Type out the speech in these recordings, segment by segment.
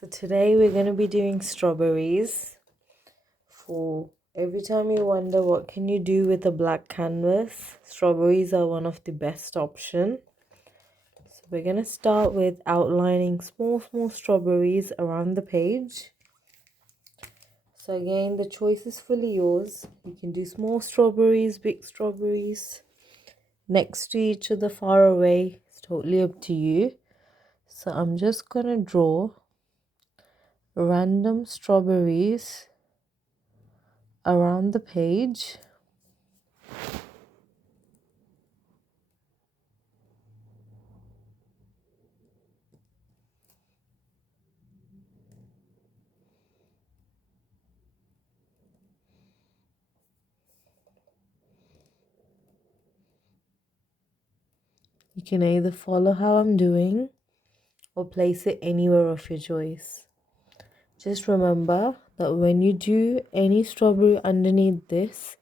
So today we're going to be doing strawberries. For every time you wonder what can you do with a black canvas, strawberries are one of the best option. So we're going to start with outlining small strawberries around the page. So again, the choice is fully yours. You can do small strawberries, big strawberries, next to each other, far away. It's totally up to you. So I'm just going to draw random strawberries around the page. You can either follow how I'm doing or place it anywhere of your choice. Just remember that when you do any strawberry underneath this,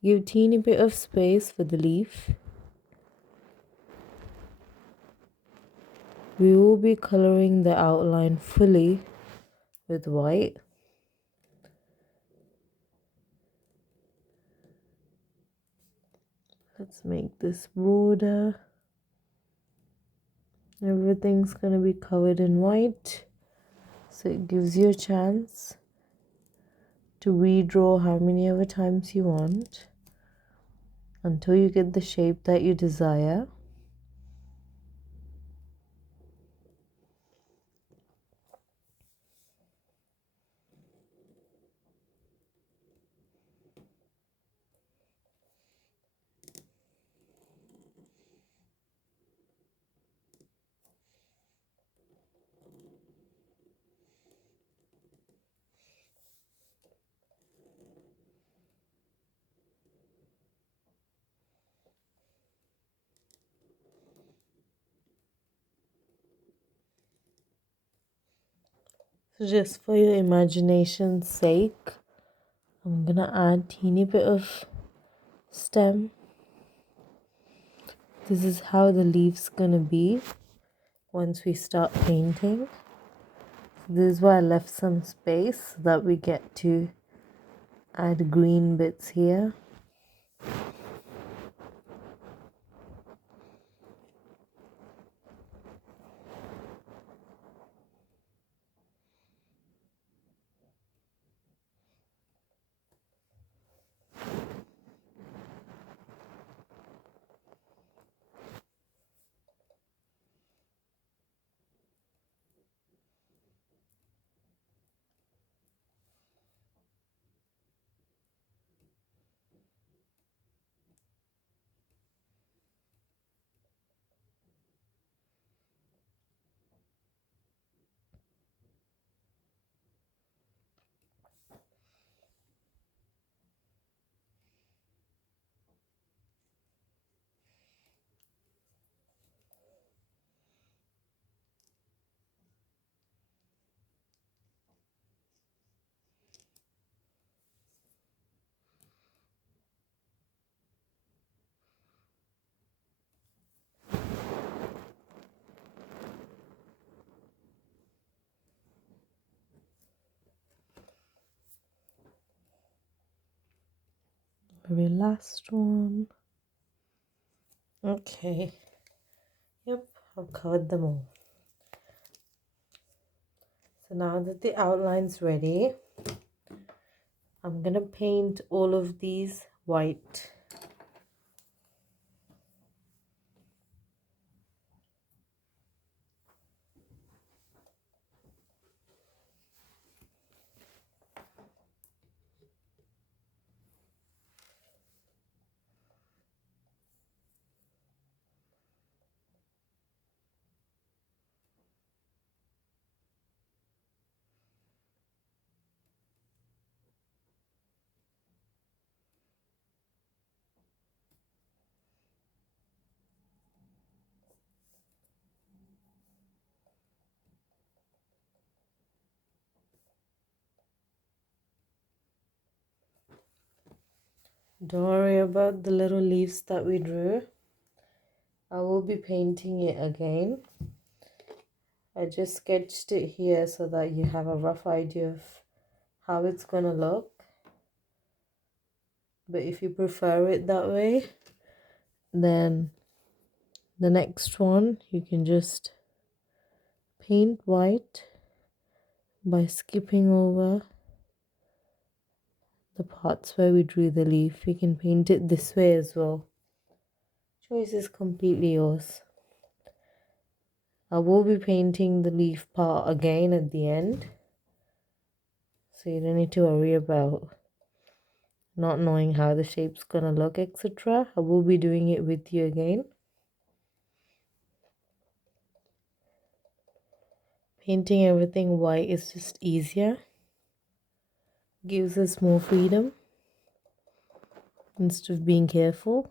give a teeny bit of space for the leaf. We will be coloring the outline fully with white. Let's make this broader. Everything's going to be covered in white, so it gives you a chance to redraw how many ever times you want until you get the shape that you desire. So just for your imagination's sake, I'm gonna add teeny bit of stem. This is how the leaf's gonna be once we start painting. This is why I left some space so that we get to add green bits here. Very last one. Okay. Yep, I've covered them all. So now that the outline's ready, I'm gonna paint all of these white. Don't worry about the little leaves that we drew. I will be painting it again. I just sketched it here so that you have a rough idea of how it's gonna look. But if you prefer it that way, then the next one you can just paint white by skipping over the parts where we drew the leaf. You can paint it this way as well. Choice is completely yours. I will be painting the leaf part again at the end, so you don't need to worry about not knowing how the shape's gonna look, etc. I will be doing it with you again. Painting everything white is just easier, gives us more freedom instead of being careful.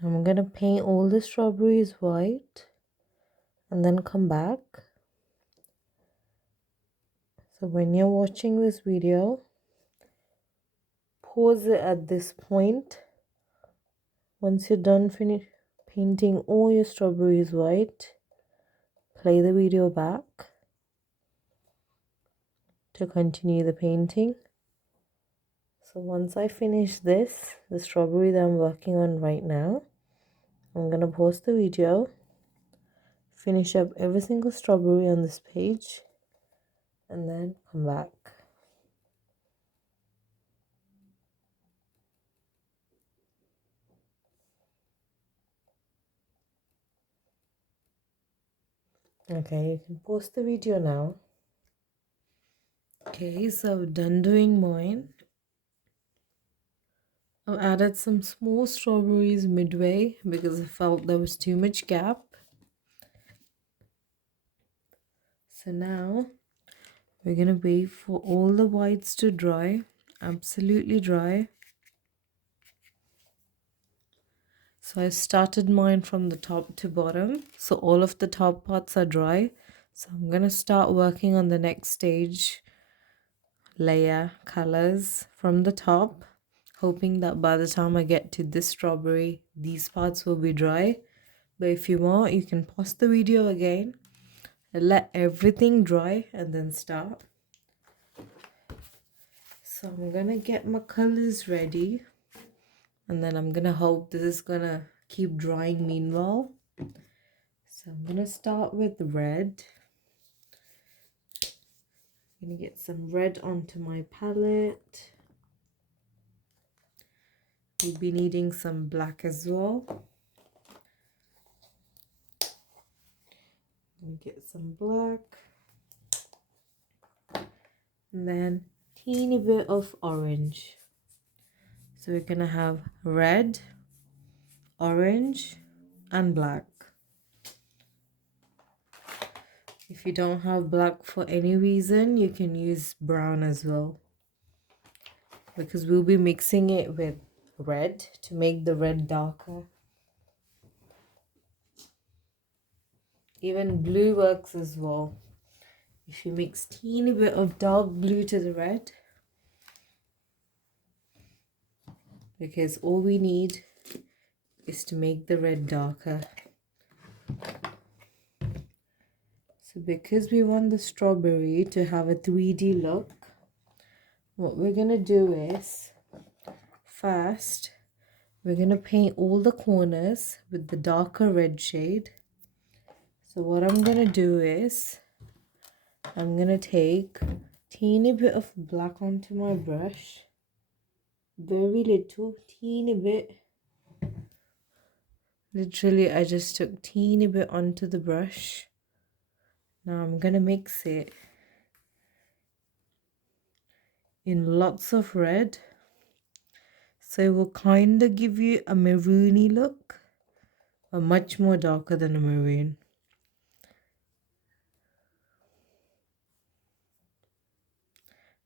I'm gonna paint all the strawberries white and then come back. So when you're watching this video, pause it at this point. Once you're done painting all your strawberries white, play the video back to continue the painting. So once I finish this, the strawberry that I'm working on right now, I'm gonna pause the video, finish up every single strawberry on this page, and then come back. Okay, you can pause the video now. Okay, so I've done doing mine. I've added some small strawberries midway because I felt there was too much gap. So now we're gonna wait for all the whites to dry, absolutely dry. So I started mine from the top to bottom, so all of the top parts are dry. So I'm gonna start working on the next stage layer colors from the top, hoping that by the time I get to this strawberry, these parts will be dry. But if you want, you can pause the video again and let everything dry and then start. So I'm gonna get my colors ready, and then I'm gonna hope this is gonna keep drying meanwhile. So I'm gonna start with red. I'm gonna get some red onto my palette. We'll be needing some black as well. Get some black. And then teeny bit of orange. So we're gonna have red, orange, and black. If you don't have black for any reason, you can use brown as well, because we'll be mixing it with red to make the red darker. Even blue works as well. If you mix teeny bit of dark blue to the red, because all we need is to make the red darker. So because we want the strawberry to have a 3D look, what we're gonna do is, first, we're gonna paint all the corners with the darker red shade. So what I'm gonna do is, I'm gonna take teeny bit of black onto my brush, very little, teeny bit. Literally, I just took teeny bit onto the brush. Now I'm gonna mix it in lots of red, so it will kind of give you a maroony look, but much more darker than a maroon.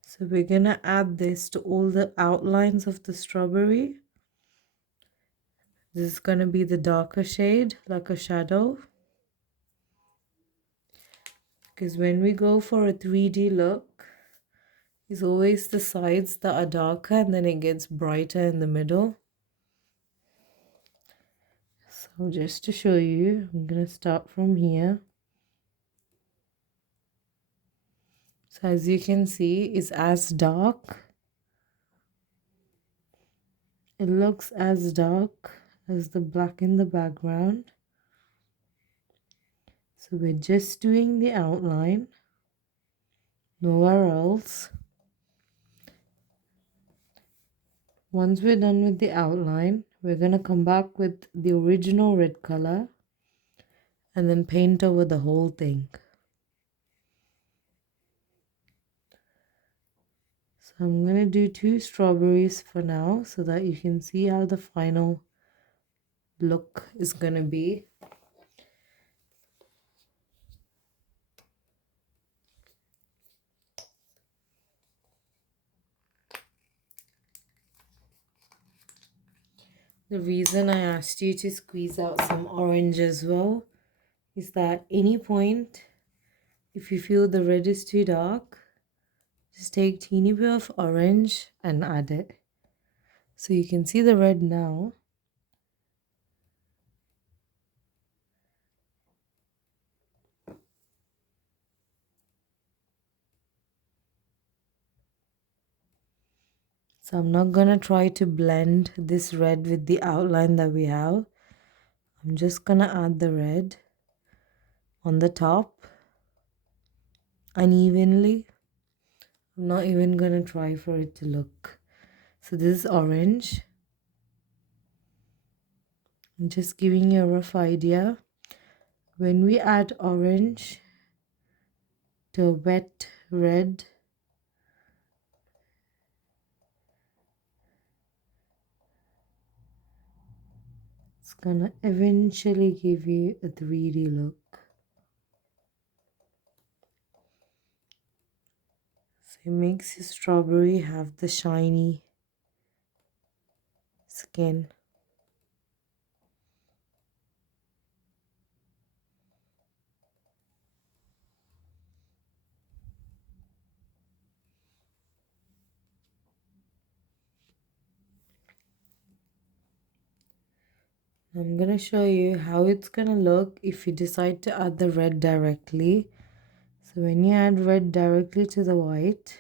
So we're gonna add this to all the outlines of the strawberry. This is gonna be the darker shade, like a shadow. Because when we go for a 3D look, it's always the sides that are darker and then it gets brighter in the middle. So just to show you, I'm gonna start from here. So as you can see, it's as dark. It looks as dark as the black in the background. So we're just doing the outline, nowhere else. Once we're done with the outline, we're gonna come back with the original red color and then paint over the whole thing. So I'm gonna do 2 strawberries for now so that you can see how the final look is gonna be. The reason I asked you to squeeze out some orange as well is that any point, if you feel the red is too dark, just take teeny bit of orange and add it. So you can see the red now. So I'm not gonna try to blend this red with the outline that we have. I'm just gonna add the red on the top unevenly. I'm not even gonna try for it to look. So this is orange. I'm just giving you a rough idea. When we add orange to a wet red, it's gonna eventually give you a 3D look. So it makes your strawberry have the shiny skin. I'm gonna show you how it's gonna look if you decide to add the red directly. So when you add red directly to the white,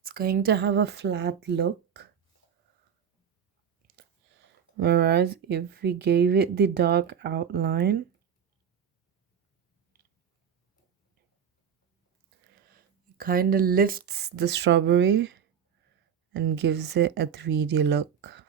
it's going to have a flat look. Whereas if we gave it the dark outline, it kind of lifts the strawberry and gives it a 3D look.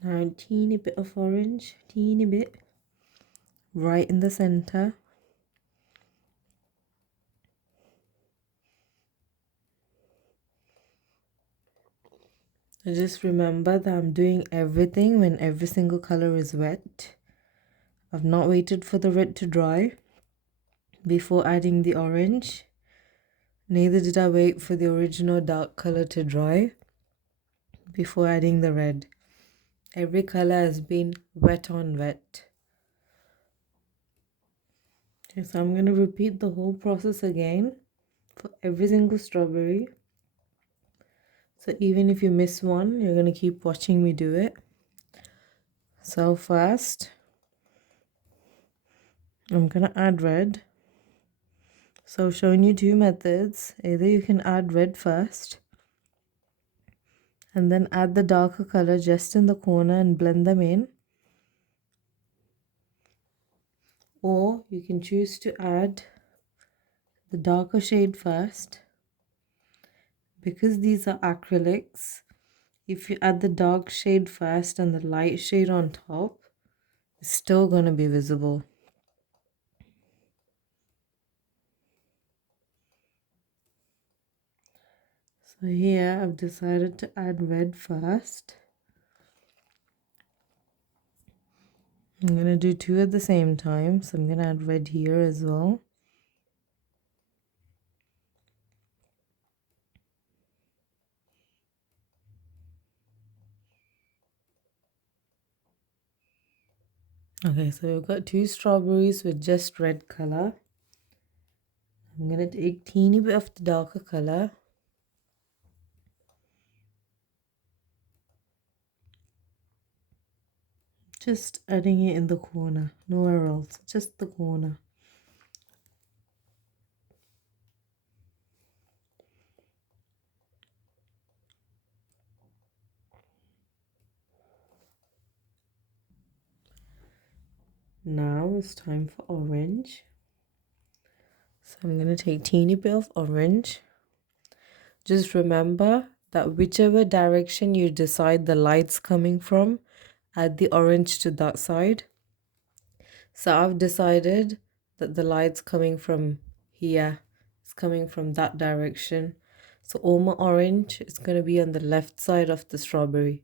Now a teeny bit of orange, teeny bit, right in the center. Just remember that I'm doing everything when every single color is wet. I've not waited for the red to dry before adding the orange. Neither did I wait for the original dark color to dry before adding the red. Every color has been wet on wet. Okay, so I'm going to repeat the whole process again for every single strawberry. So even if you miss one, you're going to keep watching me do it. So first, I'm going to add red. So showing you two methods. Either you can add red first and then add the darker color just in the corner and blend them in. Or you can choose to add the darker shade first. Because these are acrylics, if you add the dark shade first and the light shade on top, it's still going to be visible. So here I've decided to add red first. I'm going to do two at the same time, so I'm going to add red here as well. Okay, so we've got two strawberries with just red color. I'm going to take a teeny bit of the darker color. Just adding it in the corner, nowhere else, just the corner. Now it's time for orange. So I'm going to take a teeny bit of orange. Just remember that whichever direction you decide the light's coming from, add the orange to that side. So I've decided that the light's coming from here. It's coming from that direction. So all my orange is going to be on the left side of the strawberry.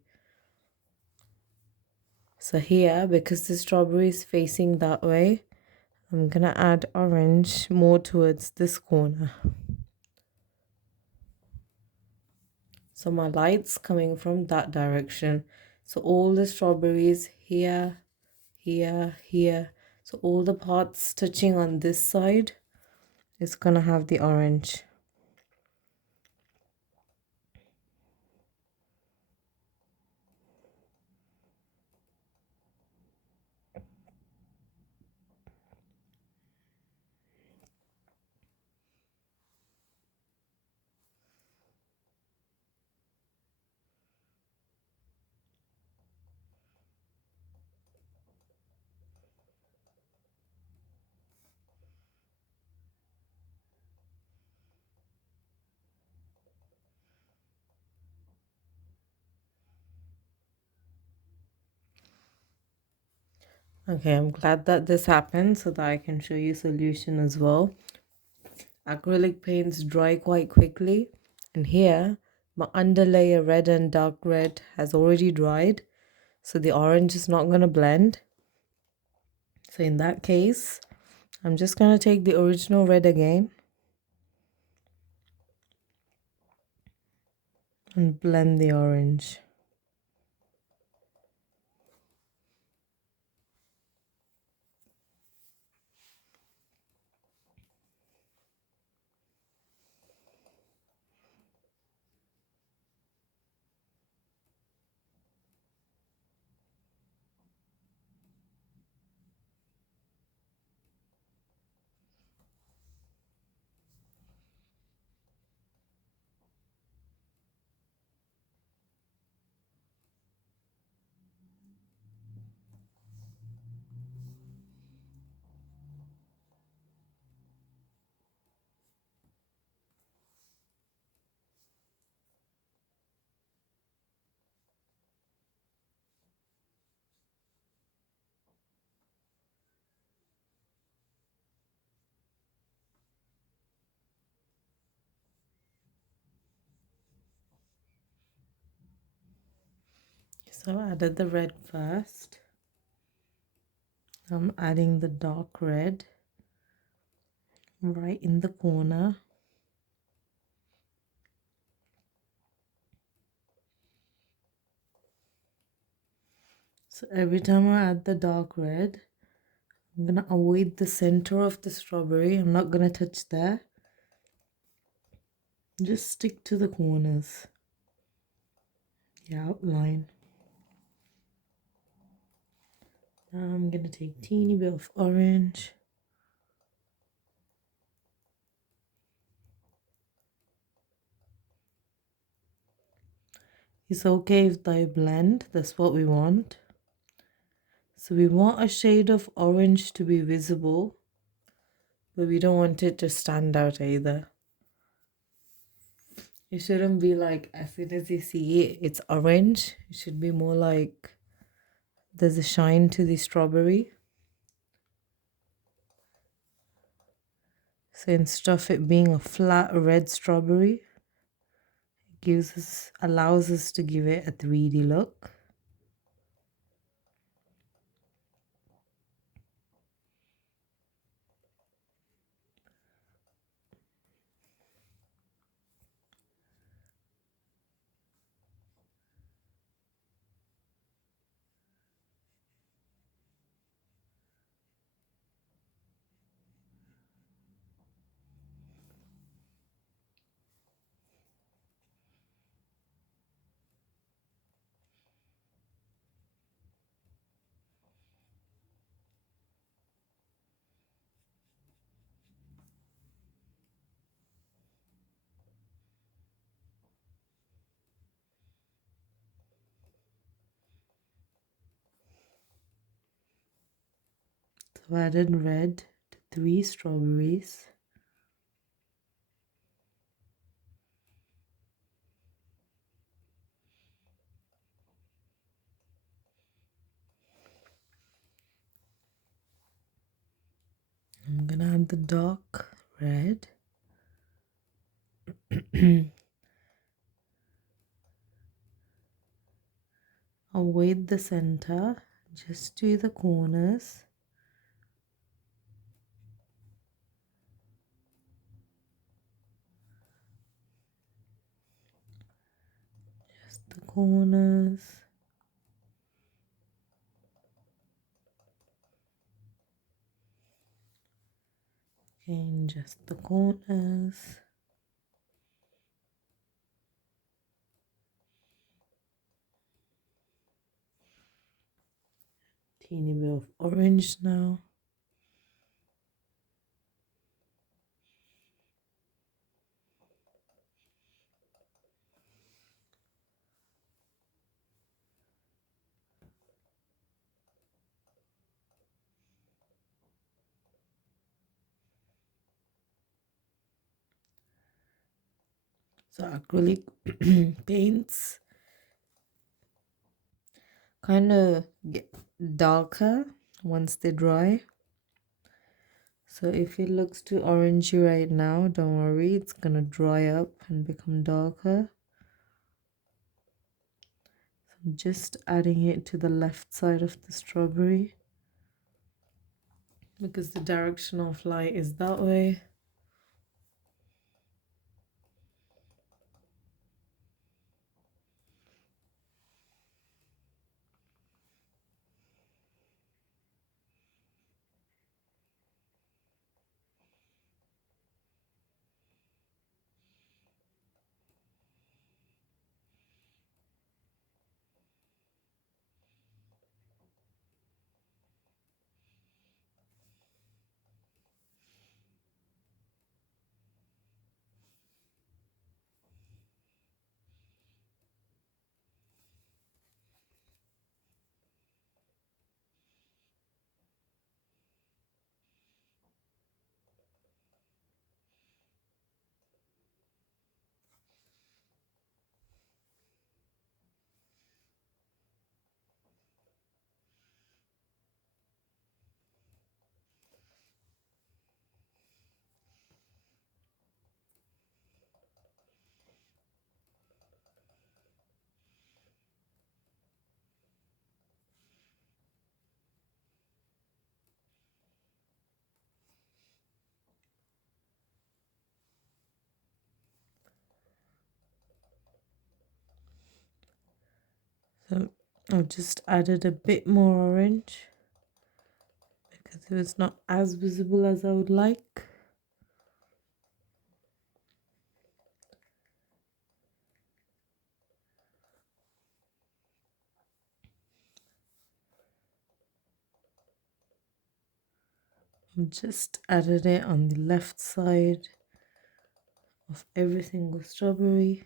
So here, because the strawberry is facing that way, I'm going to add orange more towards this corner. So my light's coming from that direction. So all the strawberries here, here, here. So all the parts touching on this side is going to have the orange. Okay, I'm glad that this happened so that I can show you solution as well. Acrylic paints dry quite quickly, and here my underlayer red and dark red has already dried, so the orange is not going to blend. So in that case, I'm just going to take the original red again and blend the orange. So I added the red first. I'm adding the dark red right in the corner. So every time I add the dark red, I'm gonna avoid the center of the strawberry. I'm not gonna touch there. Just stick to the corners, the outline. Now I'm gonna take a teeny bit of orange. It's okay if they blend, that's what we want. So we want a shade of orange to be visible, but we don't want it to stand out either. It shouldn't be like as soon as you see it, it's orange. It should be more like there's a shine to the strawberry. So instead of it being a flat red strawberry, allows us to give it a 3D look. So I added red to 3 strawberries. I'm gonna add the dark red. Avoid the center, just do the corners. Just the corners. Again, just the corners. Teeny bit of orange now. So acrylic paints kind of get darker once they dry. So if it looks too orangey right now, don't worry, it's gonna dry up and become darker. So I'm just adding it to the left side of the strawberry because the direction of light is that way. So I've just added a bit more orange because it was not as visible as I would like. I've just added it on the left side of every single strawberry.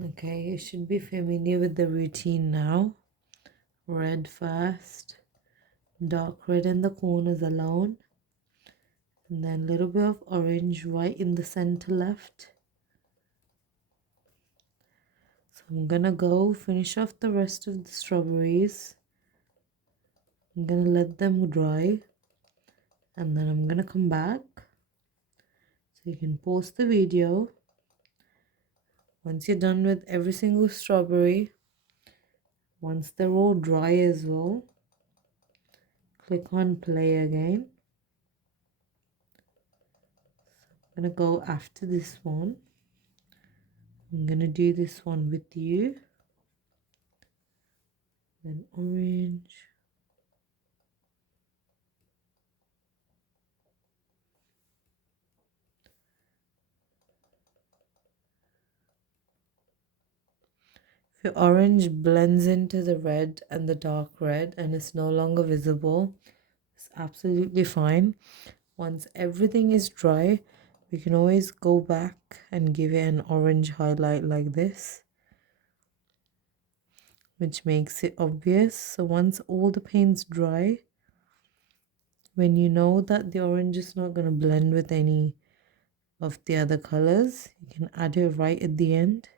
Okay, you should be familiar with the routine now. Red first, dark red in the corners alone, and then a little bit of orange right in the center left. So I'm gonna go finish off the rest of the strawberries. I'm gonna let them dry, and then I'm gonna come back so you can pause the video. Once you're done with every single strawberry, once they're all dry as well, click on play again. I'm gonna go after this one. I'm gonna do this one with you, then orange, if your orange blends into the red and the dark red and it's no longer visible, it's absolutely fine. Once everything is dry, we can always go back and give it an orange highlight like this. which makes it obvious. So once all the paint's dry, when you know that the orange is not going to blend with any of the other colors, you can add it right at the end.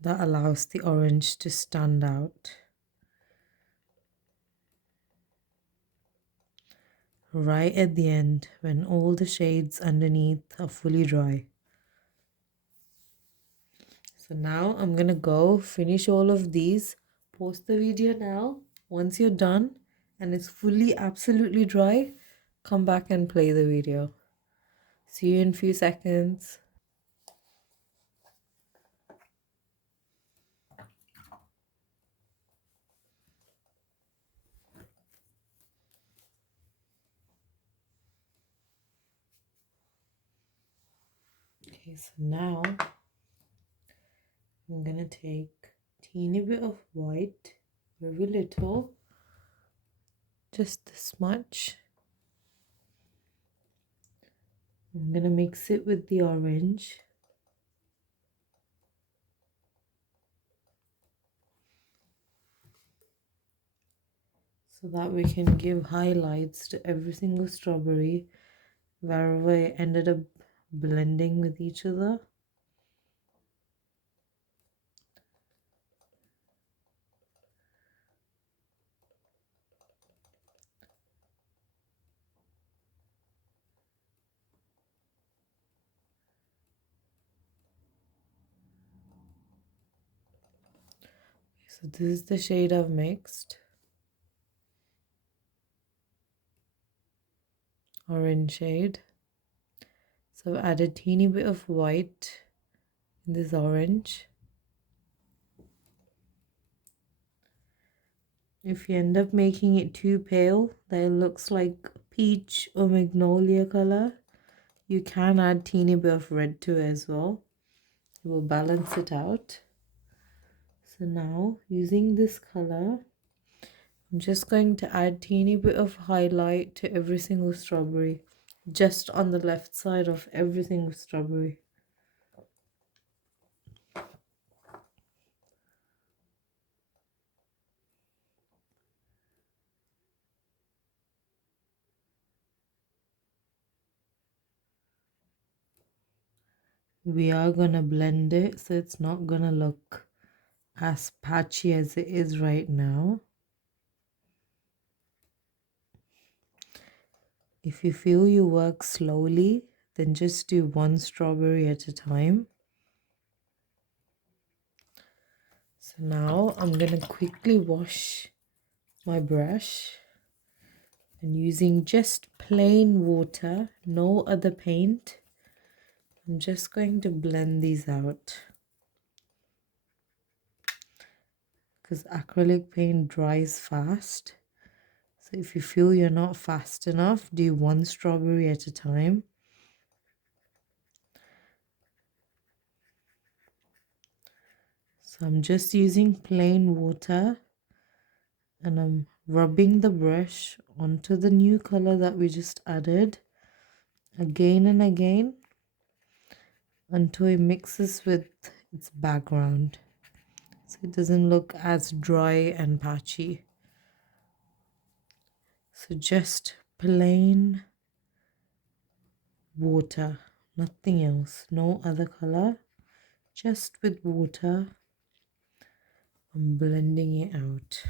That allows the orange to stand out. Right at the end, when all the shades underneath are fully dry. So now I'm gonna go finish all of these, post the video now. Once you're done and it's fully absolutely dry, come back and play the video. See you in a few seconds. Okay, so now I'm gonna take a teeny bit of white, very little, just this much. I'm gonna mix it with the orange. So that we can give highlights to every single strawberry wherever it ended up blending with each other. So this is the shade I've mixed. Orange shade. So I've added a teeny bit of white in this orange. If you end up making it too pale that it looks like peach or magnolia color, you can add a teeny bit of red to it as well. It will balance it out. So now using this color, I'm just going to add a teeny bit of highlight to every single strawberry, just on the left side of every single strawberry. We are gonna blend it so it's not gonna look as patchy as it is right now. If you feel you work slowly, then just do one strawberry at a time. So now I'm gonna quickly wash my brush and using just plain water, no other paint, I'm just going to blend these out. Because acrylic paint dries fast. So if you feel you're not fast enough, do one strawberry at a time. So I'm just using plain water and I'm rubbing the brush onto the new color that we just added again and again until it mixes with its background. So it doesn't look as dry and patchy. So just plain water, nothing else, no other color, just with water. I'm blending it out.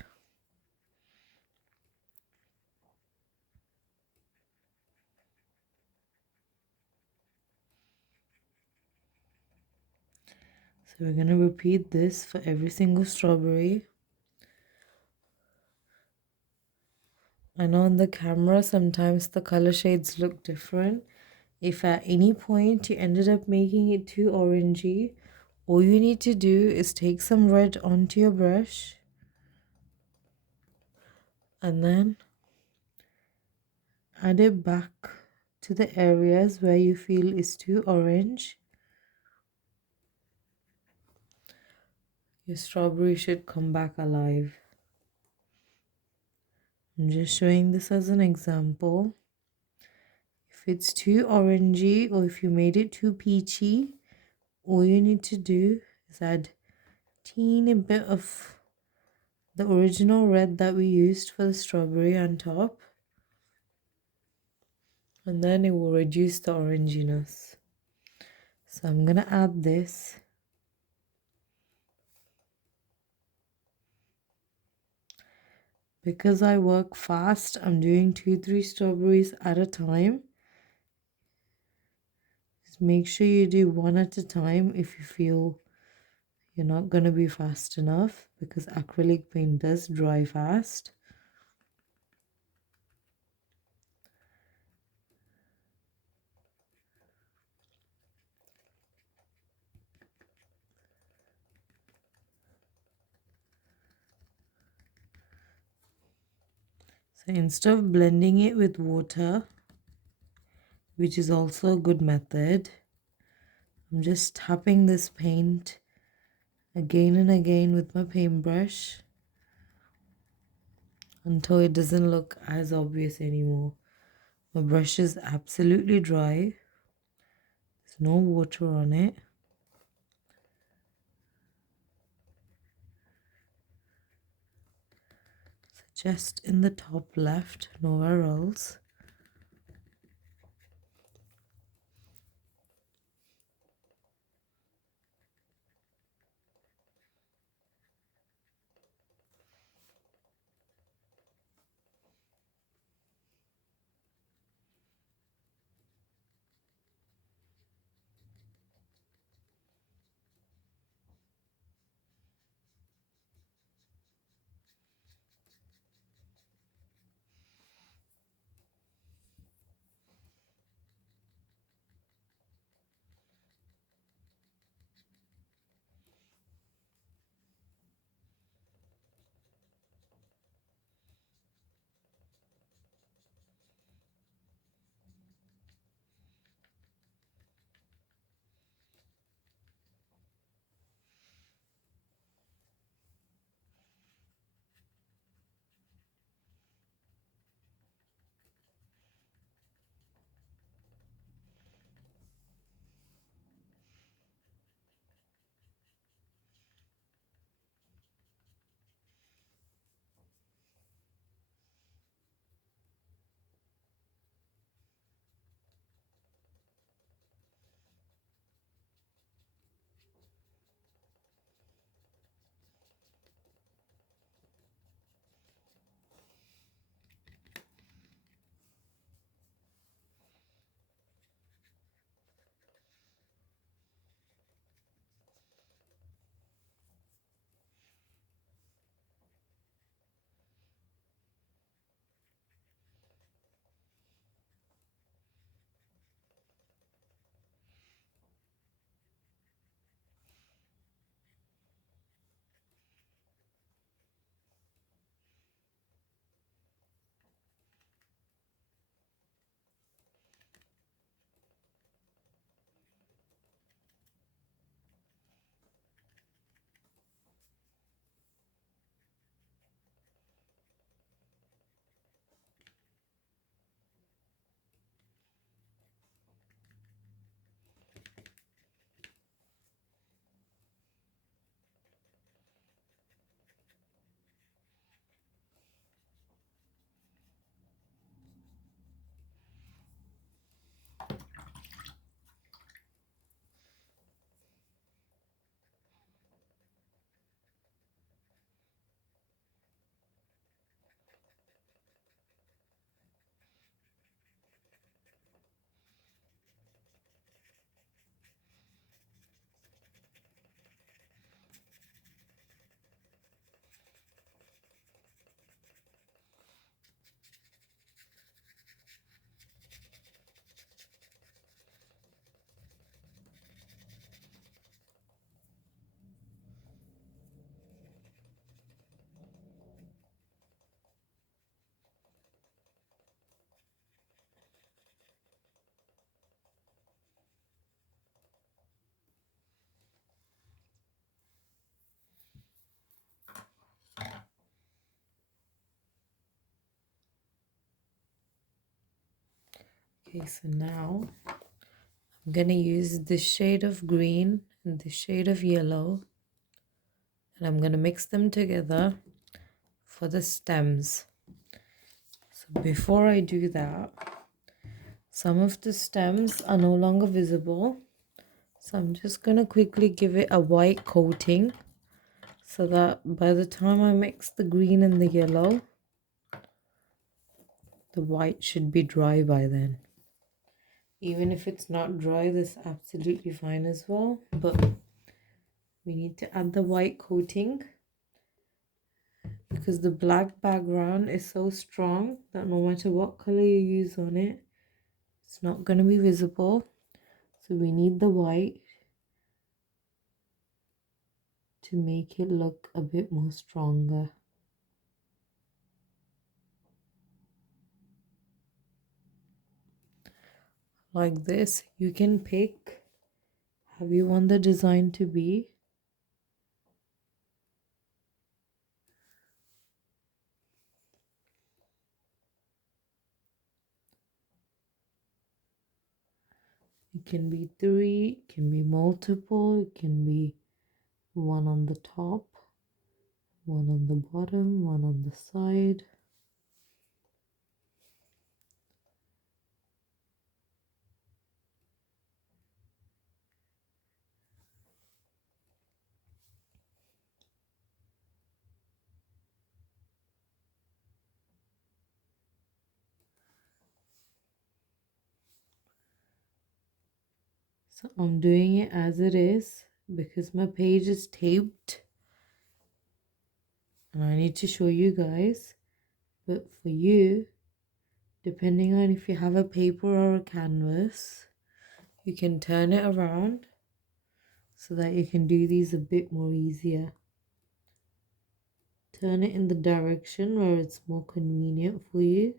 So we're going to repeat this for every single strawberry. I know on the camera sometimes the color shades look different. If at any point you ended up making it too orangey, all you need to do is take some red onto your brush and then add it back to the areas where you feel is too orange. Your strawberry should come back alive. I'm just showing this as an example. If it's too orangey or if you made it too peachy, all you need to do is add teeny bit of the original red that we used for the strawberry on top, and then it will reduce the oranginess. So I'm gonna add this. Because I work fast, I'm doing 2-3 strawberries at a time. Just make sure you do one at a time if you feel you're not gonna be fast enough, because acrylic paint does dry fast. So instead of blending it with water, which is also a good method, I'm just tapping this paint again and again with my paintbrush until it doesn't look as obvious anymore. My brush is absolutely dry. There's no water on it. So just in the top left, nowhere else. Okay, so now I'm gonna use the shade of green and the shade of yellow, and I'm going to mix them together for the stems. So before I do that, some of the stems are no longer visible, so I'm just going to quickly give it a white coating so that by the time I mix the green and the yellow, the white should be dry by then. Even if it's not dry, that's absolutely fine as well, but we need to add the white coating because the black background is so strong that no matter what color you use on it, it's not going to be visible. So we need the white to make it look a bit more stronger. Like this. You can pick how you want the design to be. It can be 3, it can be multiple, it can be one on the top, one on the bottom, one on the side. So I'm doing it as it is because my page is taped and I need to show you guys. But for you, depending on if you have a paper or a canvas, you can turn it around so that you can do these a bit more easier. Turn it in the direction where it's more convenient for you.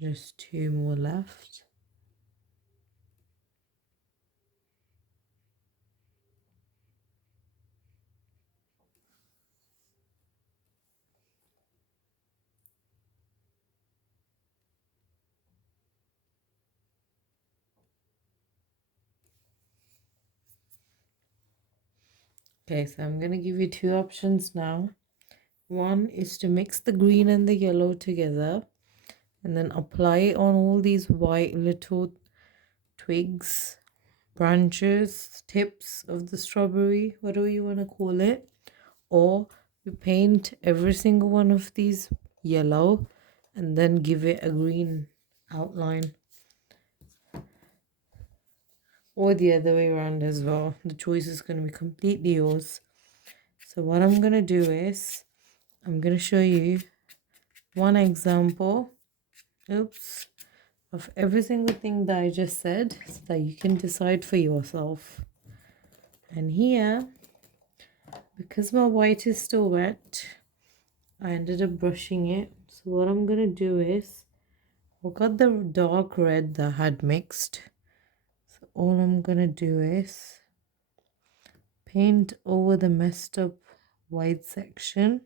Just 2 more left. Okay, so I'm going to give you 2 options now. One is to mix the green and the yellow together and then apply it on all these white little twigs, branches, tips of the strawberry, whatever you want to call it. Or you paint every single one of these yellow and then give it a green outline. Or the other way around as well. The choice is going to be completely yours. So what I'm going to do is I'm going to show you one example of every single thing that I just said so that you can decide for yourself. And here, because my white is still wet, I ended up brushing it. So what I'm going to do is I got the dark red that I had mixed. So all I'm going to do is paint over the messed up white section.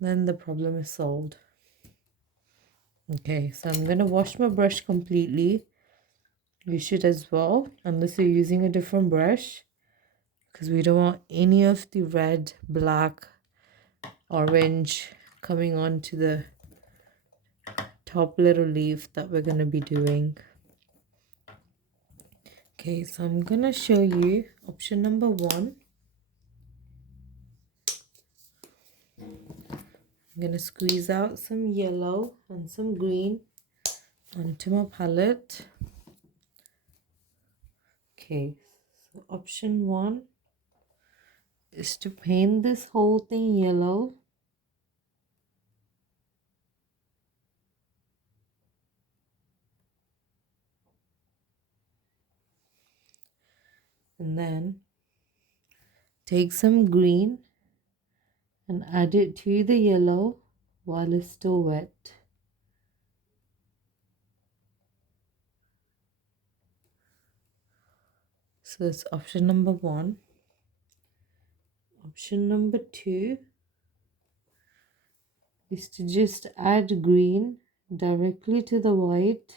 Then the problem is solved. Okay, so I'm going to wash my brush completely. You should as well, unless you're using a different brush. because we don't want any of the red, black, orange coming onto the top little leaf that we're going to be doing. Okay, so I'm going to show you option number 1. I'm going to squeeze out some yellow and some green onto my palette. Okay, so option 1 is to paint this whole thing yellow. And then take some green and add it to the yellow while it's still wet. So that's option number 1. Option number 2 is to just add green directly to the white.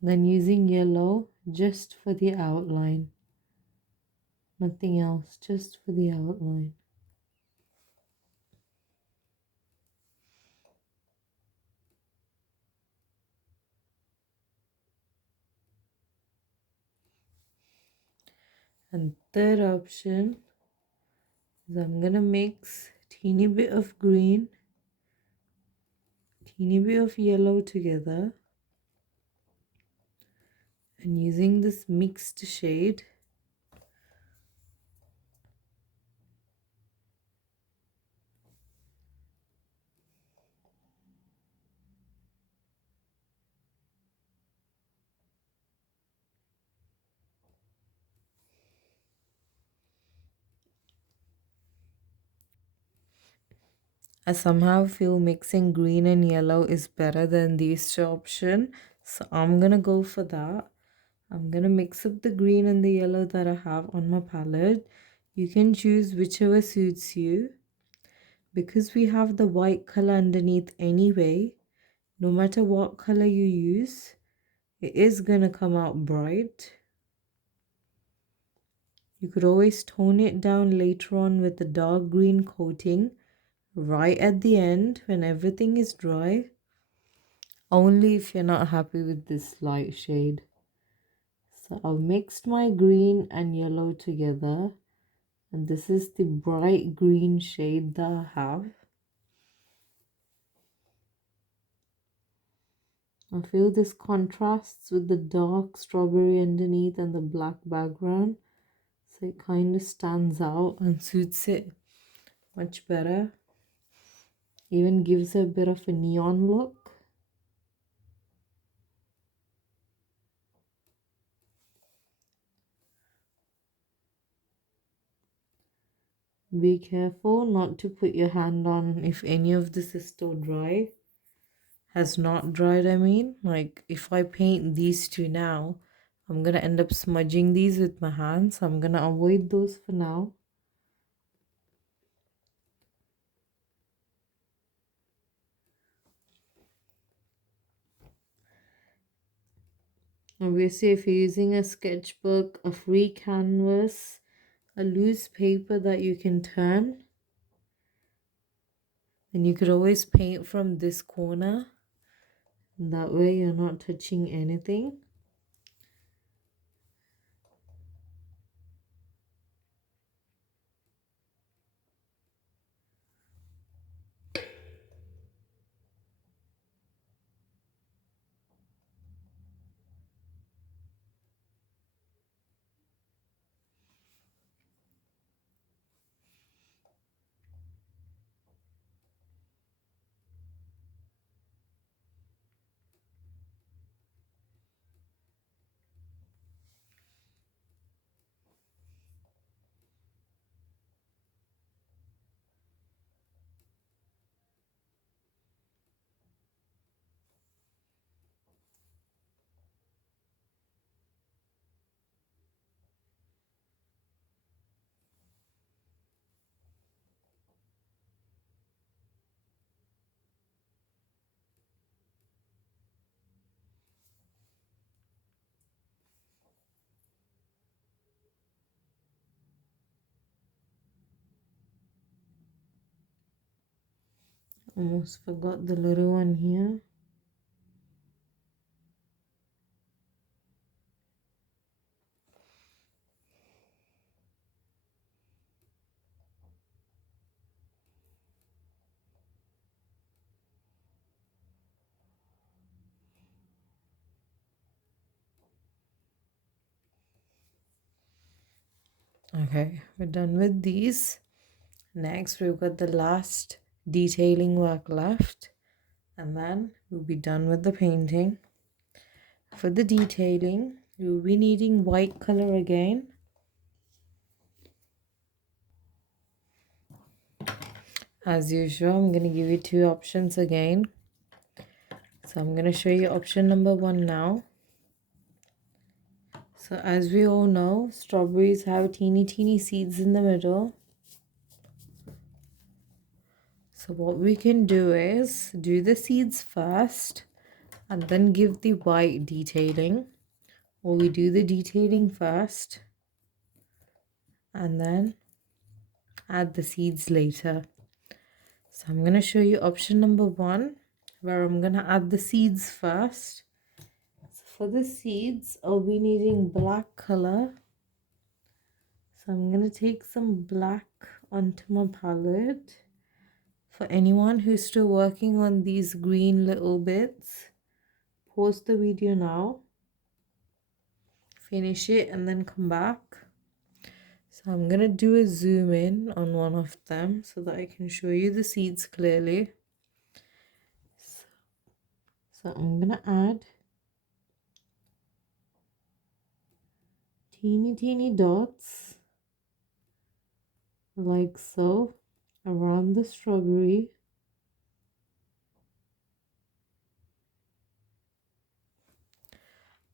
Then using yellow just for the outline. Nothing else, just for the outline. And third option is I'm gonna mix teeny bit of green, teeny bit of yellow together, and using this mixed shade, I somehow feel mixing green and yellow is better than these two options, so I'm gonna go for that. I'm gonna mix up the green and the yellow that I have on my palette. You can choose whichever suits you. Because we have the white color underneath anyway, no matter what color you use, it is gonna come out bright. You could always tone it down later on with the dark green coating right at the end when everything is dry, only if you're not happy with this light shade. So I've mixed my green and yellow together, and this is the bright green shade that I have. I feel this contrasts with the dark strawberry underneath and the black background, so it kind of stands out and suits it much better. Even gives a bit of a neon look. Be careful not to put your hand on if any of this is still dry. Has not dried, I mean. Like if I paint these two now, I'm gonna end up smudging these with my hands. So I'm gonna avoid those for now. Obviously, if you're using a sketchbook, a free canvas, a loose paper that you can turn, then you could always paint from this corner. That way you're not touching anything. Almost forgot the little one here. Okay, we're done with these. Next, we've got the last detailing work left, and then we'll be done with the painting. For the detailing, you'll be needing white color again. As usual, I'm going to give you two options again. So I'm going to show you option number 1 now. So as we all know, strawberries have teeny seeds in the middle. So what we can do is do the seeds first and then give the white detailing. Or we do the detailing first and then add the seeds later. So I'm going to show you option number 1 where I'm going to add the seeds first. So for the seeds, I'll be needing black color. So I'm going to take some black onto my palette. For anyone who's still working on these green little bits, pause the video now, finish it and then come back. So I'm going to do a zoom in on one of them so that I can show you the seeds clearly. So I'm going to add teeny dots like so around the strawberry.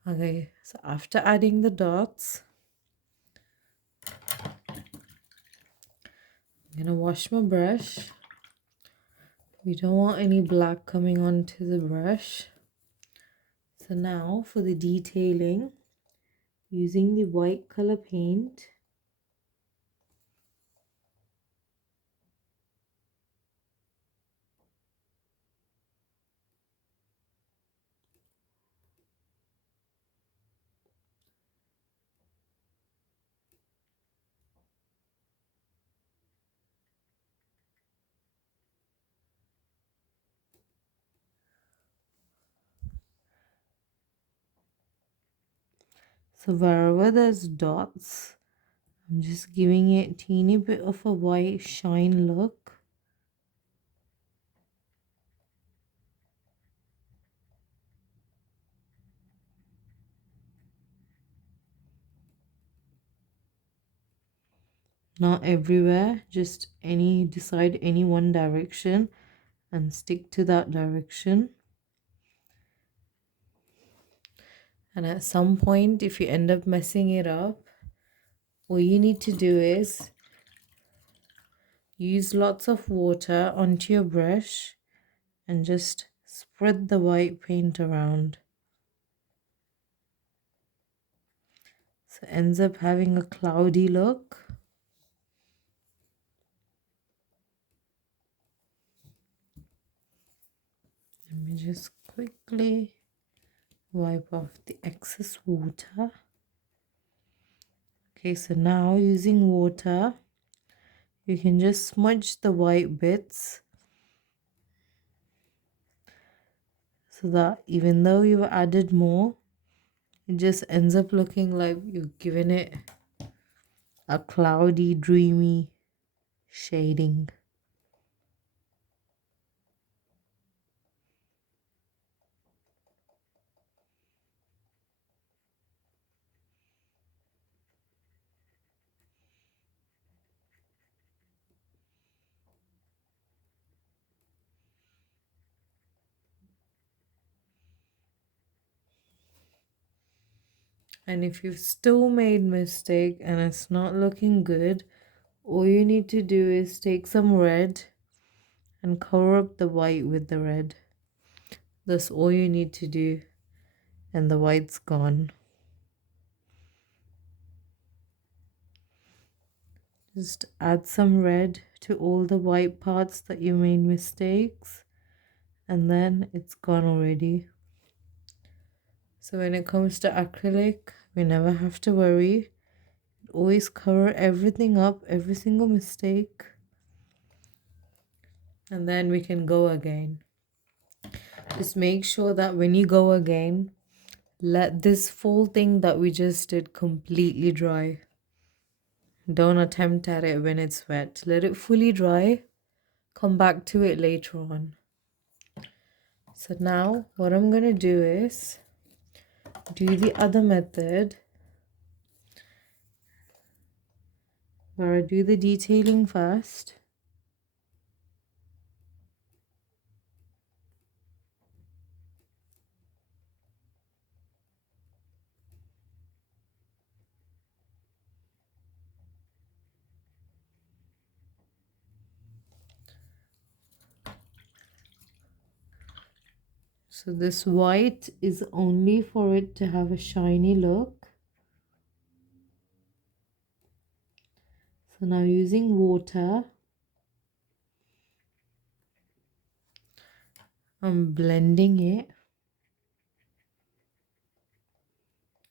Okay, so after adding the dots, I'm going to wash my brush. We don't want any black coming onto the brush. So now for the detailing, using the white color paint, so wherever there's dots, I'm just giving it a teeny bit of a white shine look. Not everywhere, just decide any one direction and stick to that direction. And at some point, if you end up messing it up, all you need to do is use lots of water onto your brush and just spread the white paint around. So it ends up having a cloudy look. Let me just quickly wipe off the excess water. Okay, so now using water, you can just smudge the white bits so that even though you've added more, it just ends up looking like you've given it a cloudy, dreamy shading. And if you've still made mistake and it's not looking good, all you need to do is take some red and cover up the white with the red. That's all you need to do, and the white's gone. Just add some red to all the white parts that you made mistakes, and then it's gone already. So when it comes to acrylic, we never have to worry. Always cover everything up, every single mistake, and then we can go again. Just make sure that when you go again, let this full thing that we just did completely dry. Don't attempt at it when it's wet. Let it fully dry. Come back to it later on. So now what I'm going to do is do the other method where I do the detailing first. So this white is only for it to have a shiny look. So now using water, I'm blending it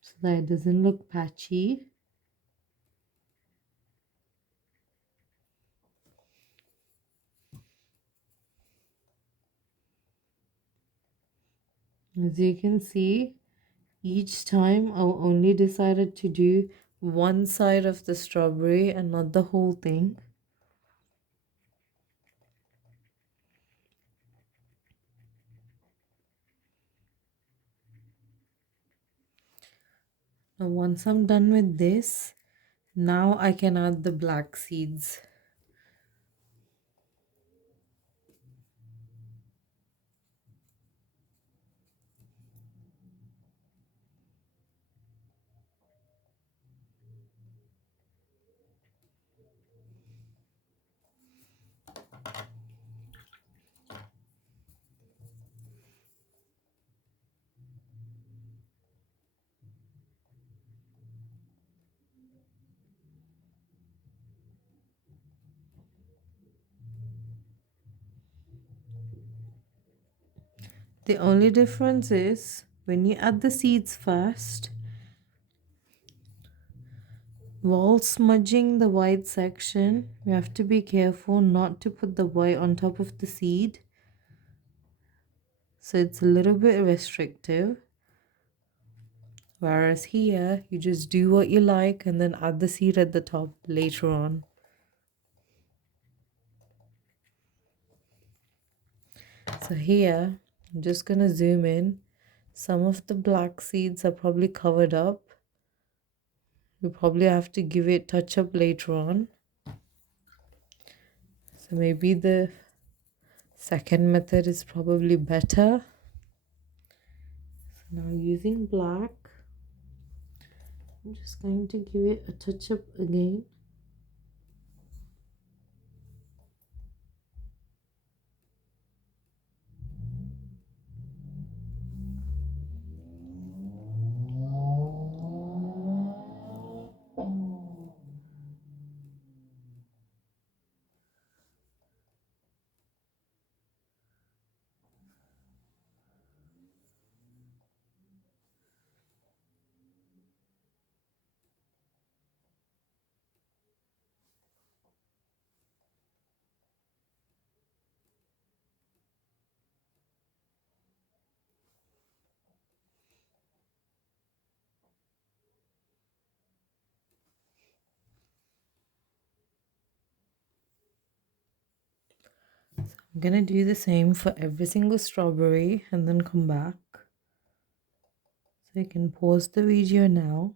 so that it doesn't look patchy. As you can see, each time I only decided to do one side of the strawberry and not the whole thing. Now once I'm done with this, now I can add the black seeds. The only difference is when you add the seeds first, while smudging the white section, you have to be careful not to put the white on top of the seed. So it's a little bit restrictive. Whereas here, you just do what you like and then add the seed at the top later on. So here, I'm just going to zoom in. Some of the black seeds are probably covered up. You probably have to give it touch up later on. So maybe the second method is probably better. So now using black, I'm just going to give it a touch up again. I'm gonna do the same for every single strawberry and then come back. So you can pause the video now,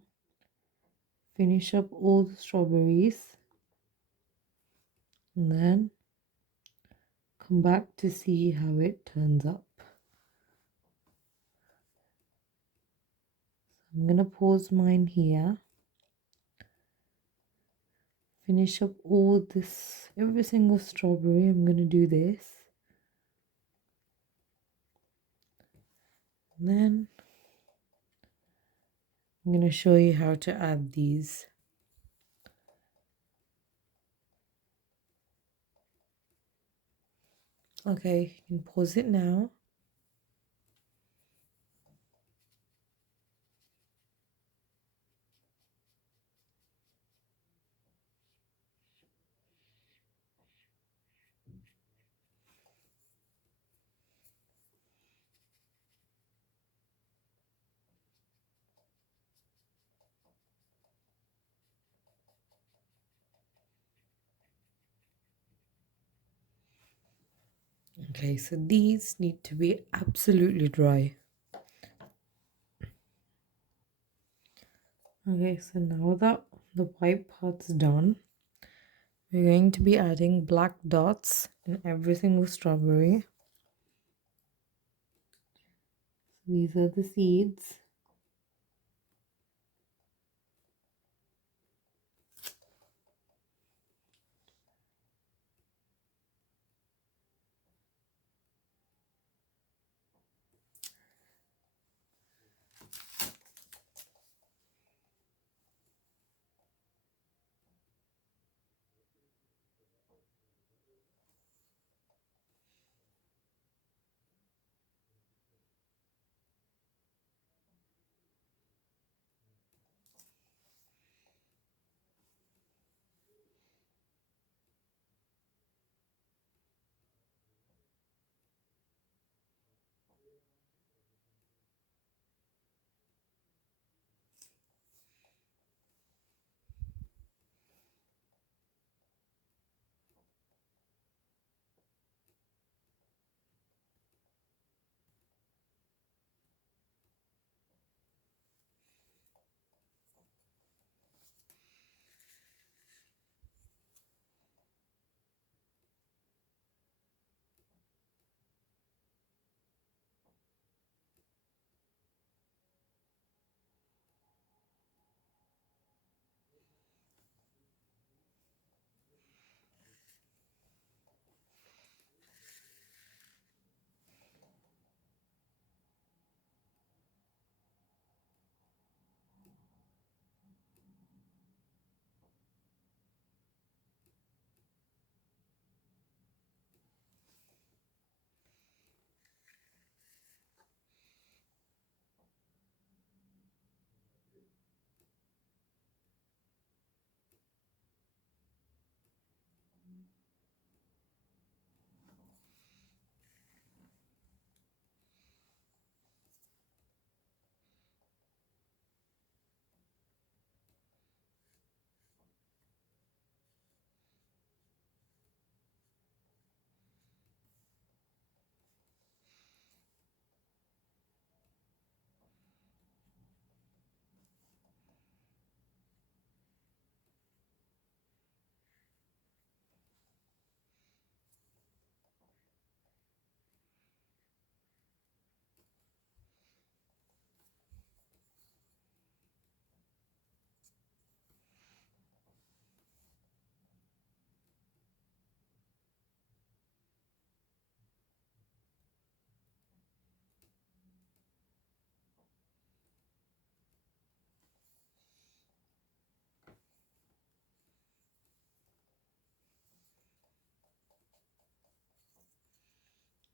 finish up all the strawberries, and then come back to see how it turns up. So I'm gonna pause mine here, finish up all this, every single strawberry. I'm gonna do this. And then I'm going to show you how to add these. Okay, you can pause it now. Okay, so these need to be absolutely dry. Okay, so now that the white part's done, we're going to be adding black dots in every single strawberry. These are the seeds.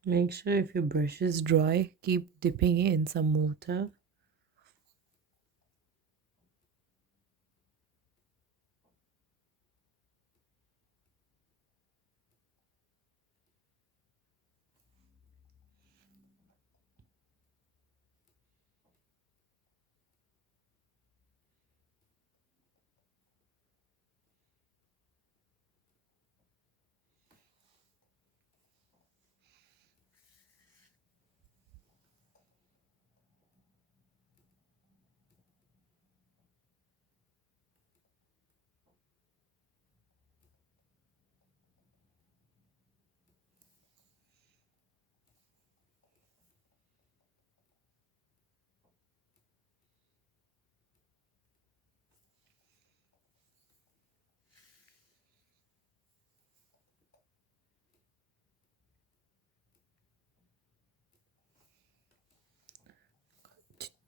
Make sure if your brush is dry, keep dipping it in some water.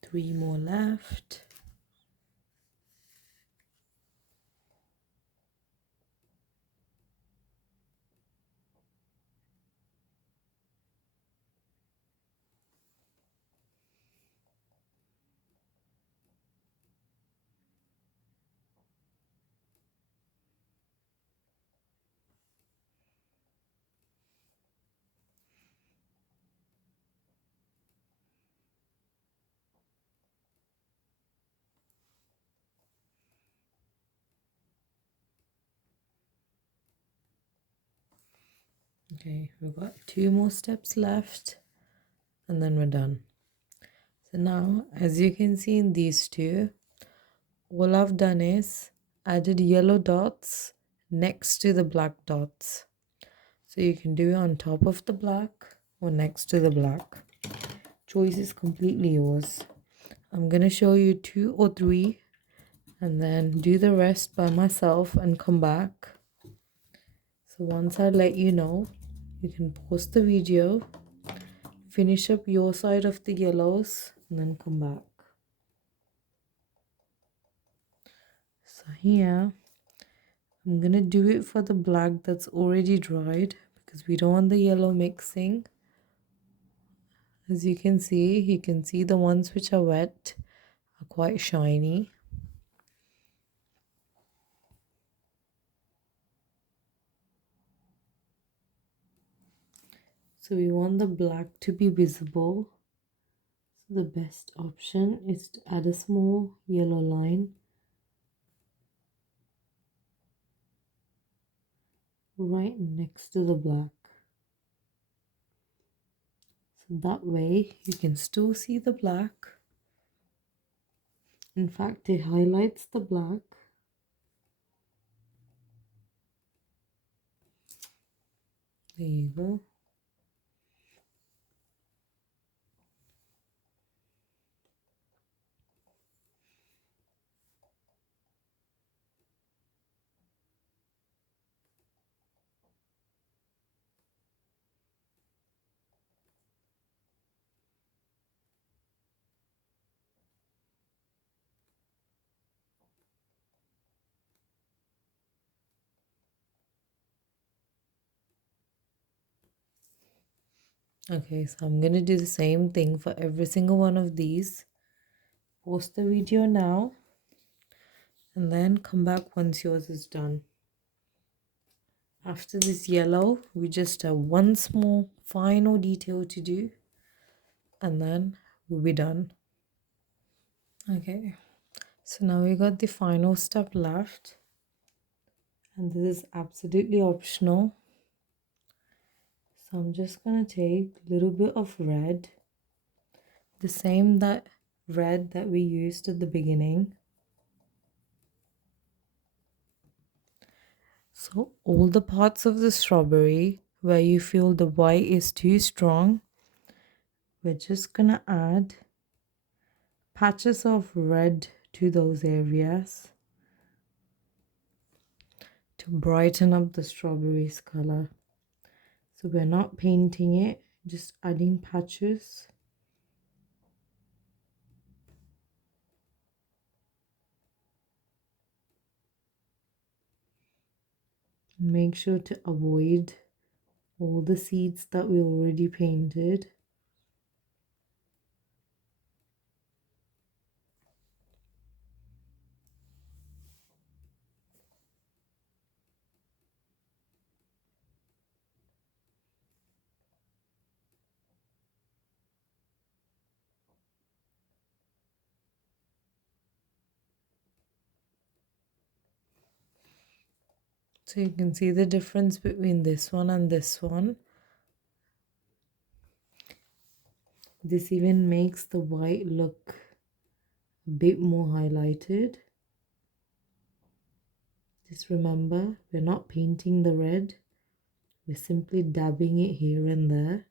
Three more left. Okay, we've got 2 more steps left and then we're done. So now, as you can see in these two, all I've done is added yellow dots next to the black dots. So you can do it on top of the black or next to the black. Choice is completely yours. I'm going to show you 2 or 3 and then do the rest by myself and come back. So once I let you know, you can pause the video, finish up your side of the yellows and then come back. So here, I'm going to do it for the black that's already dried because we don't want the yellow mixing. As you can see the ones which are wet are quite shiny. So we want the black to be visible. So the best option is to add a small yellow line right next to the black. So that way you can still see the black. In fact, it highlights the black. There you go. Okay, so I'm going to do the same thing for every single one of these. Pause the video now and then come back once yours is done. After this yellow, we just have one small final detail to do and then we'll be done. Okay, so now we got the final step left and this is absolutely optional. So I'm just going to take a little bit of red, the same red that we used at the beginning. So all the parts of the strawberry where you feel the white is too strong, we're just going to add patches of red to those areas to brighten up the strawberry's color. So we're not painting it, just adding patches. Make sure to avoid all the seeds that we already painted. So you can see the difference between this one and this one. This even makes the white look a bit more highlighted. Just remember, we're not painting the red. We're simply dabbing it here and there.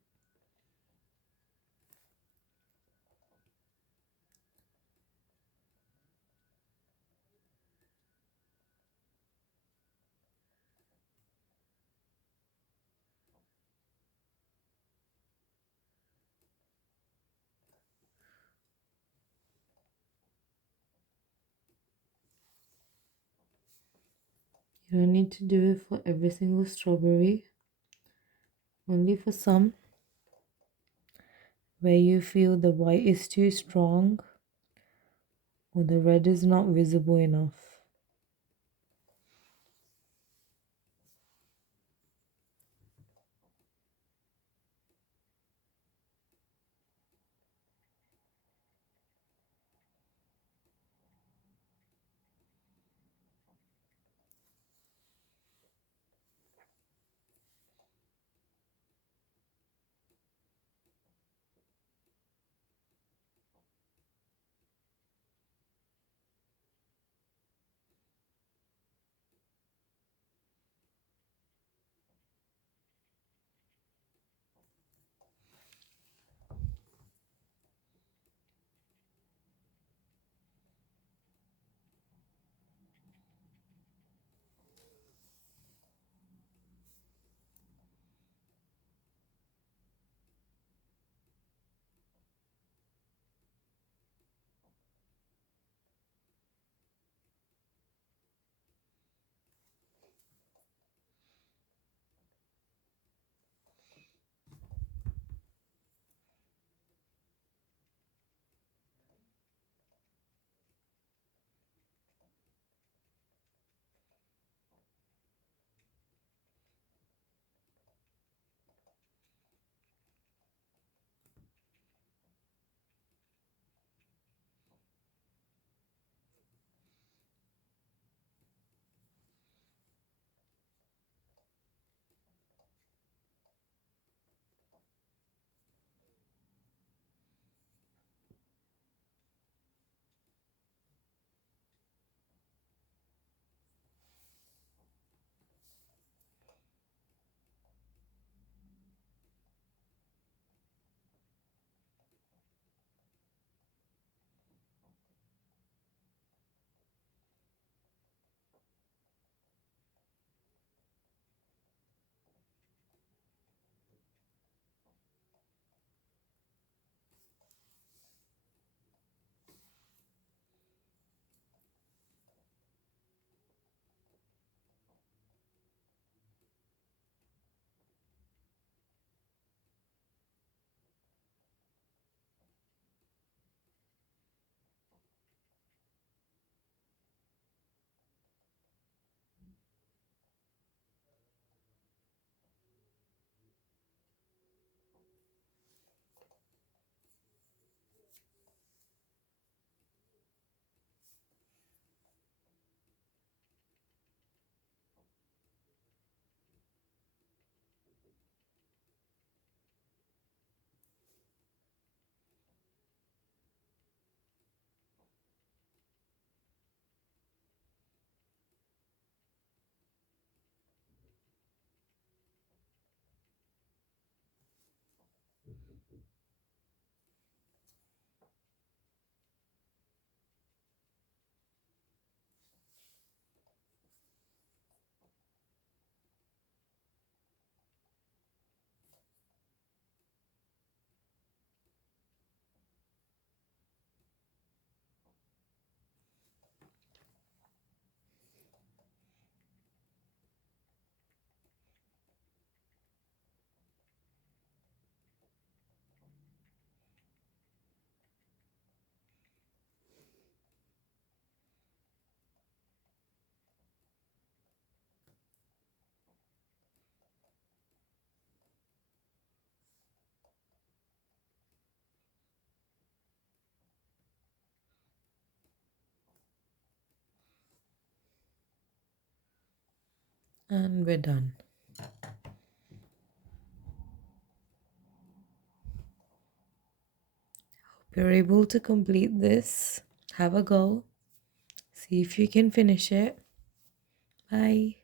You don't need to do it for every single strawberry. Only for some where you feel the white is too strong or the red is not visible enough. And we're done. Hope you're able to complete this. Have a go. See if you can finish it. Bye.